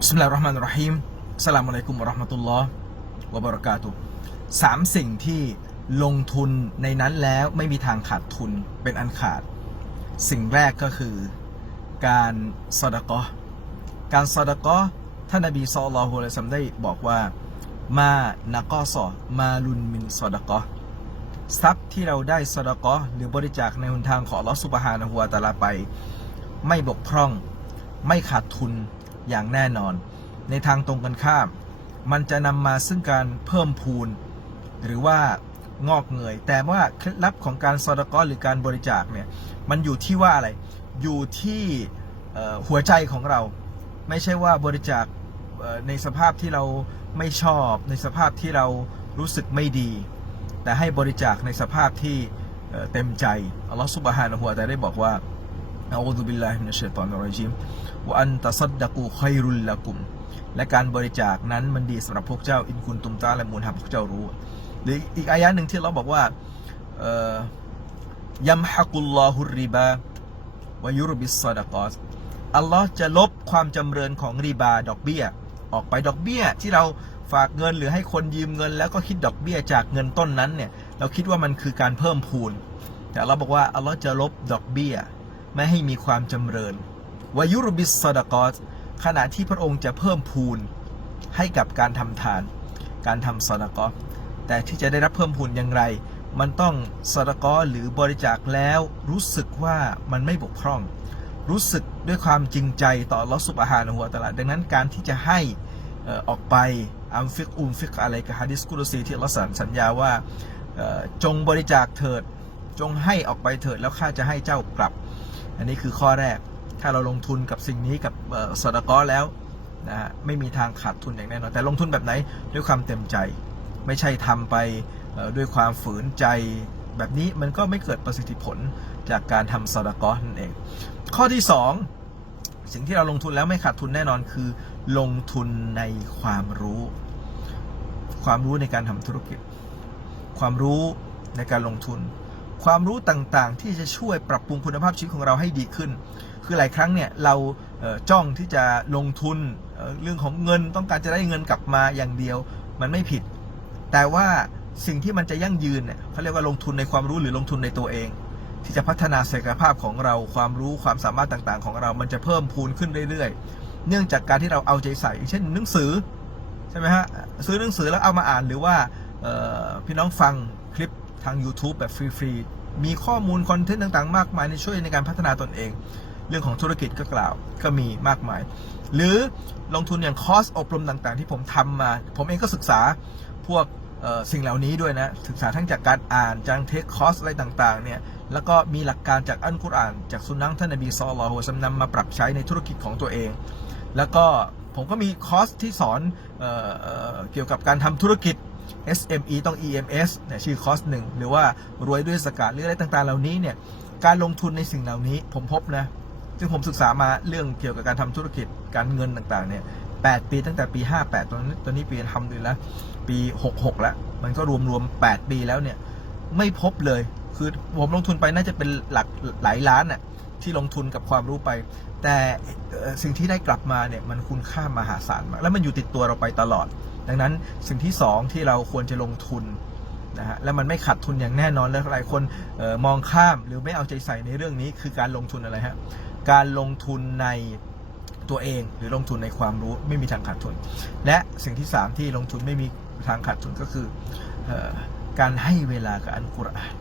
บิสมิลลาฮิรเราะห์มานิรเราะฮีมสลามอะลัยกุมวะเราะห์มะตุลลอฮ์วะบะเราะกาตุสามสิ่งที่ลงทุนในนั้นแล้วไม่มีทางขาดทุนเป็นอันขาด สิ่งแรกก็คือการซอดะกอการซอดะกอท่านนบีศ็อลลัลลอฮุอะลัยฮิวะซัลลัมได้บอกว่ามานะกอซอมาลุนมินซอดะกอทรัพย์ที่เราได้ซอดะกอหรือบริจาคในหนทางของอัลลอฮ์ซุบฮานะฮูวะตะอาลาไป ไม่บกพร่องไม่ขาดทุน อย่างแน่นอน ในทางตรงกันข้าม มันจะนำมาซึ่งการเพิ่มพูน หรือว่างอกเงย แต่ว่าเคล็ดลับของการซอดกอหรือการบริจาคเนี่ยมันอยู่ที่ว่าอะไร อยู่ที่หัวใจของเรา ไม่ใช่ว่าบริจาคในสภาพที่เราไม่ชอบ ในสภาพที่เรารู้สึกไม่ดี แต่ให้บริจาคในสภาพที่เต็มใจอัลลอฮฺสุบฮานะฮูวะตะอาลาได้บอกว่า อูซุบิลลาฮิมินัชชัยฏอนิรเราะญีมวะอันตัซัดะกูค็อยรุลละกุมและการบริจาคนั้นมันดีสำหรับพวกเจ้าอินคุณตุมตาและมูลหาพวกเจ้ารู้ หรืออีกอายะหนึ่งที่เราบอกว่ายัมฮะกุลลอฮุริบาวายุรบิสซอดกอสอัลลอฮ์จะลบความจำเริญของริบาดอกเบี้ย ออกไปดอกเบี้ยที่เราฝากเงินหรือให้คนยืมเงิน แล้วก็คิดดอกเบี้ยจากเงินต้นนั้นเนี่ยเราคิดว่ามันคือการเพิ่มพูน แต่เราบอกว่าอัลลอฮ์จะลบดอกเบี้ย ไม่ให้มีความจำเริญวายุรบิสซอดะกอสขณะที่พระองค์จะเพิ่มพูนให้กับการทำทาน การทำซอดะกอฮ์แต่ที่จะได้รับเพิ่มพูนอย่างไร มันต้องซอดะกอฮ์หรือบริจาคแล้วรู้สึกว่ามันไม่บกพร่อง รู้สึกด้วยความจริงใจต่อลอสุบฮานะฮูวตะอาลาดังนั้นการที่จะให้ออกไปอัมฟิกอุมฟิกอะไรกับฮะดิษกุรซีที่อัลลอฮ์สัญญาว่าจงบริจาคเถิดจงให้ออกไปเถิดแล้วข้าจะให้เจ้ากลับ อันนี้คือข้อแรก ถ้าเราลงทุนกับสิ่งนี้กับเอ่อซอดะกอแล้วนะฮะไม่มีทางขาดทุนอย่างแน่นอน แต่ลงทุนแบบไหนด้วยความเต็มใจ ไม่ใช่ทำไปด้วยความฝืนใจแบบนี้มันก็ไม่เกิดประสิทธิผลจากการทำซอดะกอนั่นเอง ข้อที่ 2 สิ่งที่เราลงทุนแล้วไม่ขาดทุนแน่นอนคือ ลงทุนในความรู้ ความรู้ในการทำธุรกิจ ความรู้ในการลงทุน ความรู้ต่างๆ ที่จะช่วยปรับปรุงคุณภาพชีวิตของเราให้ดีขึ้น คือหลายครั้งเนี่ยเราจ้องที่จะลงทุนเรื่องของเงินต้องการจะได้เงินกลับมาอย่างเดียว มันไม่ผิด แต่ว่าสิ่งที่มันจะยั่งยืนเนี่ยเขาเรียกว่าลงทุนในความรู้หรือลงทุนในตัวเอง ที่จะพัฒนาศักยภาพของเราความรู้ความสามารถต่างๆ ของเรา มันจะเพิ่มพูนขึ้นเรื่อยๆ เนื่องจากการที่เราเอาใจใส่ เช่นหนังสือใช่ไหมฮะซื้อหนังสือแล้วเอามาอ่านหรือว่าพี่น้องฟังคลิป ทาง YouTube แบบฟรีๆ มีข้อมูลคอนเทนต์ต่างๆ มากมายในช่วยในการพัฒนาตนเอง เรื่องของธุรกิจก็กล่าวก็มีมากมาย หรือลงทุนอย่างคอร์สอบรมต่างๆ ที่ผมทำมา ผมเองก็ศึกษาพวกสิ่งเหล่านี้ด้วยนะ ศึกษาทั้งจากการอ่านจากเทคคอร์สอะไรต่างๆเนี่ยแล้วก็มีหลักการจากอัลกุรอาน จากสุนนะท่านนบีซอลลัลลอฮุอะลัวะซัมนำมาปรับใช้ในธุรกิจของตัวเอง แล้วก็ผมก็มีคอร์สที่สอนเออเออเกี่ยวกับการทำธุรกิจ SME ต้อง EMS เนี่ยชื่อคอสหนึ่งหรือว่ารวยด้วยสกาดหรืออะไรต่างๆ เหล่านี้เนี่ยการลงทุนในสิ่งเหล่านี้ผมพบนะซึ่งผมศึกษามาเรื่องเกี่ยวกับการทำธุรกิจการเงินต่างๆเนี่ย8ปีตั้งแต่ปี 58 ตอนนี้ตอนนี้ปีทำดูแล้ว ปี 66 แล้ว มันก็รวมๆ 8 ปีแล้วเนี่ย ไม่พบเลย คือผมลงทุนไปน่าจะเป็นหลักหลายล้านน่ะที่ลงทุนกับความรู้ไป แต่สิ่งที่ได้กลับมาเนี่ยมันคุณค่ามหาศาลมาก แล้วมันอยู่ติดตัวเราไปตลอด ดังนั้นสิ่งที่สองที่เราควรจะลงทุนนะฮะแล้วมันไม่ขาดทุนอย่างแน่นอนแล้วหลายคนออมองข้ามหรือไม่เอาใจใส่ในเรื่องนี้คือการลงทุนอะไรฮะการลงทุนในตัวเองหรือลงทุนในความรู้ไม่มีทางขาดทุน และสิ่งที่สามที่ลงทุนไม่มีทางขาดทุนก็คือออการให้เวลากับอัลกุรอาน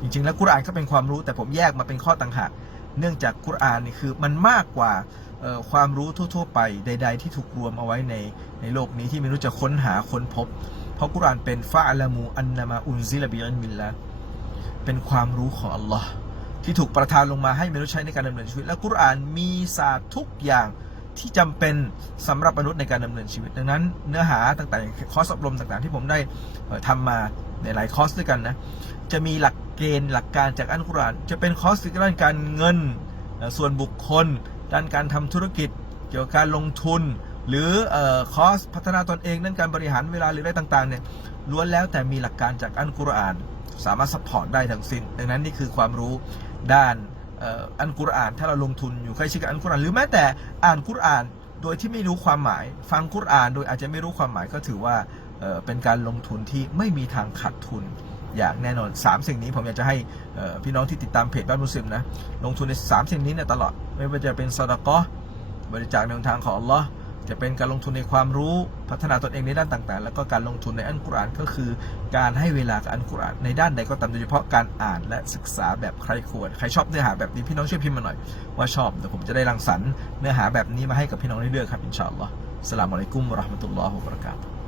จริงๆแล้วกุรอานก็เป็นความรู้แต่ผมแยกมาเป็นข้อต่างหาก เนื่องจากกุรอานนี่คือมันมากกว่าความรู้ทั่ว ๆ ไปใด ๆ ที่ถูกรวมเอาไว้ในในโลกนี้ที่มนุษย์จะค้นหาค้นพบ เพราะกุรอานเป็นฟาอัลามูอันนามาอุนซิลบิอันมิลละเป็นความรู้ของอัลลอฮ์ที่ถูกประทานลงมาให้มนุษย์ใช้ในการดำเนินชีวิต และกุรอานมีศาสตร์ทุกอย่าง ที่จำเป็นสำหรับมนุษย์ในการดำเนินชีวิต ดังนั้น เนื้อหาต่างๆคอร์สอบรมต่างๆ ที่ผมได้เอ่อทำมาในหลายคอร์สด้วยกันนะจะมีหลักเกณฑ์หลักการจากอัลกุรอานจะเป็นคอร์สด้านการเงินส่วนบุคคล ด้านการทำธุรกิจ เกี่ยวกับการลงทุน หรืออคอร์สพัฒนาตนเองด้านการบริหารเวลาหรืออะไรต่างๆเนี่ยล้วนแล้วแต่มีหลักการจากอัลกุรอาน สามารถซัพพอร์ตได้ทั้งสิ้น ดังนั้นนี่คือความรู้ด้าน อันกุรอานถ้าเราลงทุนอยู่ใกล้ชิดกับอันกุรอานหรือแม้แต่อ่านกุรอานโดยที่ไม่รู้ความหมาย ฟังคุรอานโดยอาจจะไม่รู้ความหมายก็ถือว่าเป็นการลงทุนที่ไม่มีทางขาดทุนอย่างแน่นอน 3 สิ่งนี้ผมอยากจะให้พี่น้องที่ติดตามเพจบ้านมุสลิมนะลงทุนใน 3 สิ่งนี้เนี่ยตลอด ไม่ว่าจะเป็นซาดะกอบริจาคในหนทางของอัลลอฮ์ จะเป็นการลงทุนในความรู้พัฒนาตนเองในด้านต่างๆ แล้วก็การลงทุนในอัลกุรอานก็คือ การให้เวลากับอัลกุรอานในด้านใดก็ตามโดยเฉพาะการอ่านและศึกษาแบบใครควรใครชอบเนื้อหาแบบนี้พี่น้องช่วยพิมพ์มาหน่อยว่าชอบเดี๋ยวผมจะได้รังสรรค์เนื้อหาแบบนี้มาให้กับพี่น้องเรื่อยๆครับอินชาอัลลอฮ์สลามอะลัยกุมรอฮ์มะตุลลอฮ์วะบะเราะกาตุ